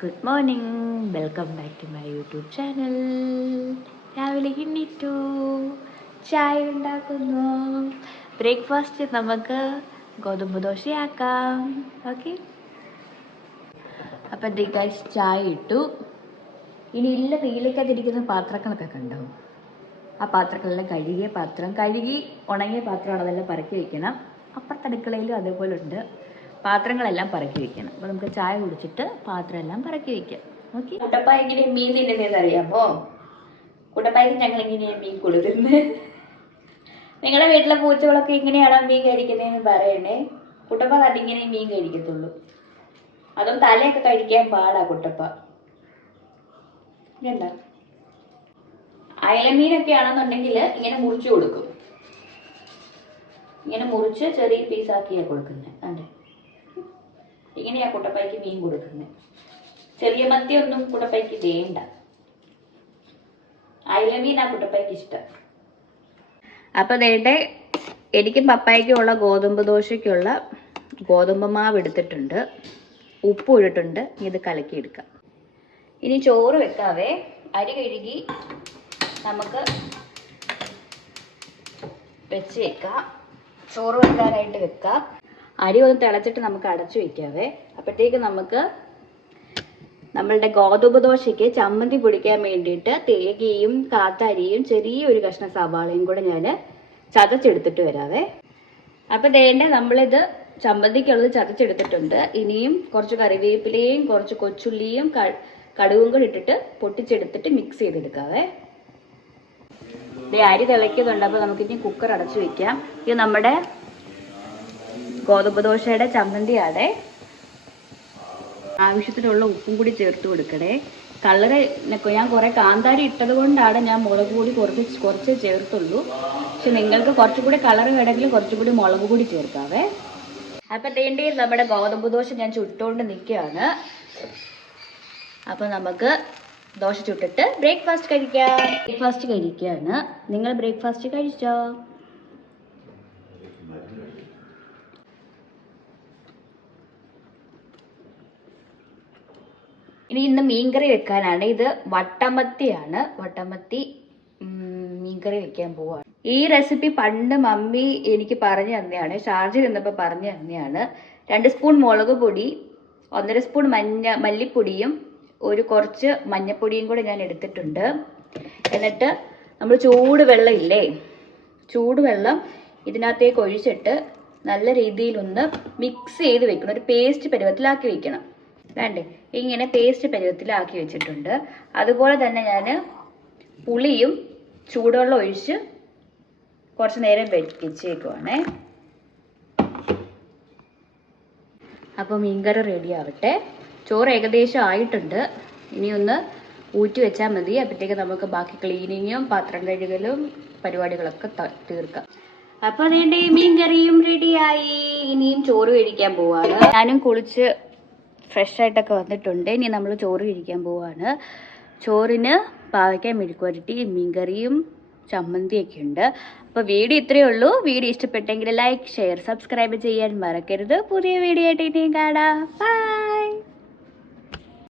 Good morning welcome back to my YouTube channel രാവിലെ എണ്ണീറ്റു ചായ ഉണ്ടാക്കുന്നു. ബ്രേക്ക്ഫാസ്റ്റ് നമുക്ക് ഗോതമ്പ് ദോശയാക്കാം. ഓക്കെ അപ്പം ഗൈസ് ചായ ഇട്ടു. ഇനി ഇല്ല വെയിലേക്കകത്തിരിക്കുന്ന പാത്രങ്ങളൊക്കെ കണ്ടോ? ആ പാത്രങ്ങളെല്ലാം കഴുകിയ പാത്രം. കഴുകി ഉണങ്ങിയ പാത്രമാണ് അതെല്ലാം പറക്കി വെക്കണം. അപ്പുറത്തടുക്കളയിലും അതേപോലെ ഉണ്ട് പാത്രങ്ങളെല്ലാം പറക്കി വെക്കണം. അപ്പോൾ നമുക്ക് ചായ കുടിച്ചിട്ട് പാത്രം എല്ലാം പറക്കി വെക്കാം. ഓക്കെ? കുട്ടപ്പായക്കിനെ മീൻ തിന്നുന്നതെന്ന് അറിയാമോ കുട്ടപ്പായക്ക് ഞങ്ങൾ ഇങ്ങനെയാണ് മീൻ കുളിരുന്ന് നിങ്ങളുടെ വീട്ടിലെ പൂച്ചകളൊക്കെ ഇങ്ങനെയാണോ മീൻ കഴിക്കുന്നതെന്ന് പറയണേ. കുട്ടപ്പ കണ്ടിങ്ങനെ മീൻ കഴിക്കത്തുള്ളൂ. അതും തലയൊക്കെ കഴിക്കാൻ പാടാ കുട്ടപ്പ. ഇതെന്താ? അയലമീനൊക്കെ ആണെന്നുണ്ടെങ്കിൽ ഇങ്ങനെ മുറിച്ചു കൊടുക്കും. ഇങ്ങനെ മുറിച്ച് ചെറിയ പീസാക്കിയാ കൊടുക്കുന്നത്. ഇങ്ങനെയാ കുട്ടപ്പയ്ക്ക് മീൻ കൊടുക്കുന്നത് ചെറിയ മത്തിയൊന്നും കുട്ടപ്പയ്ക്ക് വേണ്ട. അയില മീനാ കുട്ടപ്പയ്ക്ക് ഇഷ്ടം. അപ്പൊ നേട്ടെ എനിക്കും പപ്പായ്ക്കും ഉള്ള ഗോതമ്പ് ദോശയ്ക്കുള്ള ഗോതമ്പ് മാവ് എടുത്തിട്ടുണ്ട്. ഉപ്പ് ഇട്ടിട്ടുണ്ട്. ഇത് കലക്കിയെടുക്കാം ഇനി ചോറ് വെക്കാവേ. അരി കഴുകി നമുക്ക് വെച്ചേക്കാം. ചോറ് വെക്കാനായിട്ട് വെക്കാം. അരി ഒന്ന് തിളച്ചിട്ട് നമുക്ക് അടച്ചു വെക്കാവേ അപ്പോഴത്തേക്ക് നമുക്ക് നമ്മളുടെ ഗോതമ്പ് ദോശയ്ക്ക് ചമ്മന്തി പൊടിക്കാൻ വേണ്ടിയിട്ട് തേങ്ങയും കാത്താരിയും ചെറിയൊരു കഷ്ണം സവാളയും കൂടെ ഞാൻ ചതച്ചെടുത്തിട്ട് വരാവേ. അപ്പം ദേണ്ട നമ്മളിത് ചമ്മന്തിക്കുള്ളത് ചതച്ചെടുത്തിട്ടുണ്ട്. ഇനിയും കുറച്ച് കറിവേപ്പിലയും കുറച്ച് കൊച്ചുള്ളിയും കടുകും കൂടി ഇട്ടിട്ട് പൊട്ടിച്ചെടുത്തിട്ട് മിക്സ് ചെയ്തെടുക്കാവേ. അരി തിളയ്ക്കുന്നുണ്ട്. അപ്പോൾ നമുക്കിനി കുക്കർ അടച്ചു വെക്കാം ഇത് നമ്മുടെ ഗോതമ്പ് ദോശയുടെ ചമ്മന്തിയാണ്. ആവശ്യത്തിനുള്ള ഉപ്പും കൂടി ചേർത്ത് കൊടുക്കണേ. കളറ് ഞാൻ കുറേ കാന്താരി ഇട്ടത് കൊണ്ടാണ് ഞാൻ മുളക് കൂടി കുറച്ച് കുറച്ച് ചേർത്തുള്ളൂ. പക്ഷെ നിങ്ങൾക്ക് കുറച്ചും കൂടി കളർ വേണമെങ്കിൽ കുറച്ചും കൂടി മുളക് കൂടി ചേർക്കാവേ. അപ്പം തേണ്ടി നമ്മുടെ ഗോതമ്പ് ദോശ ഞാൻ ചുട്ടുകൊണ്ട് നിൽക്കുകയാണ് അപ്പോൾ നമുക്ക് ദോശ ചുട്ടിട്ട് ബ്രേക്ക്ഫാസ്റ്റ് കഴിക്കാം. ബ്രേക്ക്ഫാസ്റ്റ് കഴിക്കുകയാണ് നിങ്ങൾ ബ്രേക്ക്ഫാസ്റ്റ് കഴിച്ചോ? ഇനി ഇന്ന് മീൻകറി വെക്കാനാണ്. ഇത് വട്ടമത്തിയാണ്. വട്ടമത്തി മീൻ മീൻകറി വെക്കാൻ പോവാണ്. ഈ റെസിപ്പി പണ്ട് മമ്മി എനിക്ക് പറഞ്ഞു തന്നെയാണ് ഷാർജ് നിന്നപ്പോൾ പറഞ്ഞു തന്നെയാണ് രണ്ട് സ്പൂൺ മുളക് പൊടി ഒന്നര സ്പൂൺ മഞ്ഞ മല്ലിപ്പൊടിയും ഒരു കുറച്ച് മഞ്ഞപ്പൊടിയും കൂടെ ഞാൻ എടുത്തിട്ടുണ്ട്. എന്നിട്ട് നമ്മൾ ചൂട് വെള്ളം ഇല്ലേ? ചൂടുവെള്ളം ഇതിനകത്തേക്ക് ഒഴിച്ചിട്ട് നല്ല രീതിയിലൊന്ന് മിക്സ് ചെയ്ത് വെക്കണം. ഒരു പേസ്റ്റ് പരുവത്തിലാക്കി വെക്കണം. വേണ്ടേ ഇങ്ങനെ പേസ്റ്റ് പരുവത്തിലാക്കി വെച്ചിട്ടുണ്ട്. അതുപോലെ തന്നെ ഞാൻ പുളിയും ചൂടുവെള്ളം ഒഴിച്ച് കുറച്ച് നേരം വെച്ചേക്കുവാണേ അപ്പോൾ മീൻകറി റെഡി ആവട്ടെ. ചോറ് ഏകദേശം ആയിട്ടുണ്ട്. ഇനി ഒന്ന് ഊറ്റി വെച്ചാൽ മതി. അപ്പോഴത്തേക്ക് നമുക്ക് ബാക്കി ക്ലീനിങ്ങും പാത്രം കഴുകലും പരിപാടികളൊക്കെ തീർക്കാം. അപ്പോൾ അതേണ്ട മീൻ കറിയും റെഡിയായി ഇനിയും ചോറ് കഴിക്കാൻ പോവാണ്. ഞാനും കുളിച്ച് ഫ്രഷ് ആയിട്ടൊക്കെ വന്നിട്ടുണ്ട്. ഇനി നമ്മൾ ചോറ് കഴിക്കാൻ പോവാണ്. ചോറിന് പാവയ്ക്ക മെഴുക്കുവരട്ടി മീൻകറിയും ചമ്മന്തിയൊക്കെ ഉണ്ട്. അപ്പോൾ വീഡിയോ ഇത്രയേ ഉള്ളൂ. വീഡിയോ ഇഷ്ടപ്പെട്ടെങ്കിൽ ലൈക്ക് ഷെയർ സബ്സ്ക്രൈബ് ചെയ്യാൻ മറക്കരുത്. പുതിയ വീഡിയോ ആയിട്ട് ഇനിയും കാണാം. ബൈ!